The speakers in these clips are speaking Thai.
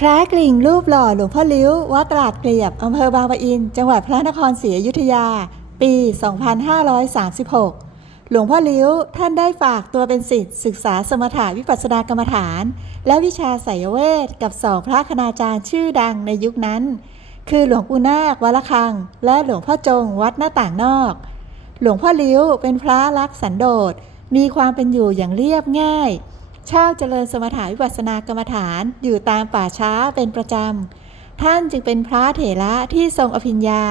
พระกลิ่งรูปหล่อหลวงพ่อลิ้ววัดตลาดเกลียบอำเภอบางปะอิน จังหวัดพระนครศรีอยุธยา ปี 2536 หลวงพ่อลิ้วท่านได้ฝากตัวเป็นศิษย์ศึกษาสมถาวิปัสสนากรรมฐาน และวิชาไสยเวทกับสองพระคณาจารย์ชื่อดังในยุคนั้น คือหลวงปู่นาควัดละคัง และหลวงพ่อจงวัดหน้าต่างนอก หลวงพ่อลิ้วเป็นพระรักสันโดษมีความเป็นอยู่อย่างเรียบง่าย เช่าเจริญสมถาวิปัสสนากรรมฐานอยู่ตามป่าช้าเป็นประจำ ท่านจึงเป็นพระเถระที่ทรงอภิญญา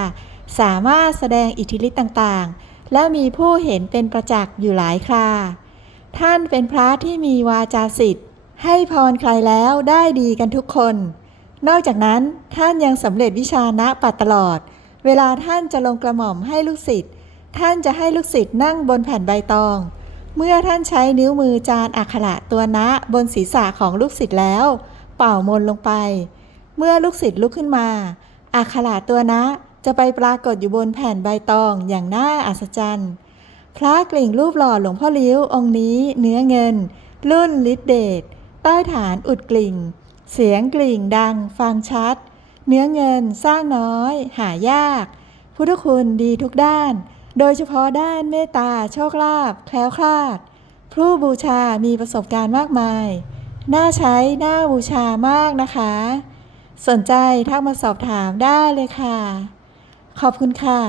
สามารถแสดงอิทธิฤทธิ์ต่างๆ และมีผู้เห็นเป็นประจักษ์อยู่หลายครา ท่านเป็นพระที่มีวาจาสิทธิ์ ให้พรใครแล้วได้ดีกันทุกคน นอกจากนั้นท่านยังสำเร็จวิชาณปัดตลอด เวลาท่านจะลงกระหม่อมให้ลูกศิษย์ท่านจะให้ลูกศิษย์นั่งบนแผ่นใบตอง เมื่อท่านใช้นิ้วมือจานอักขระตัวนะบนศีรษะของลูกศิษย์แล้ว เป่ามนลงไป เมื่อลูกศิษย์ลุกขึ้นมาอักขระตัวนะจะไปปรากฏอยู่บนแผ่นใบตองอย่างน่าอัศจรรย์ พระกลิ่งรูปหล่อหลวงพ่อลิ้วองค์นี้เนื้อเงิน รุ่นลิดเดชใต้ฐานอุดกลิ่ง เสียงกลิ่งดังฟังชัด เนื้อเงินสร้างน้อย หายาก พุทธคุณดีทุกด้าน โดยเฉพาะด้านเมตตาโชคลาภแคล้วคลาด ผู้บูชามีประสบการณ์มากมาย น่าใช้น่าบูชามากนะคะ สนใจทักมาสอบถามได้เลยค่ะ ขอบคุณค่ะ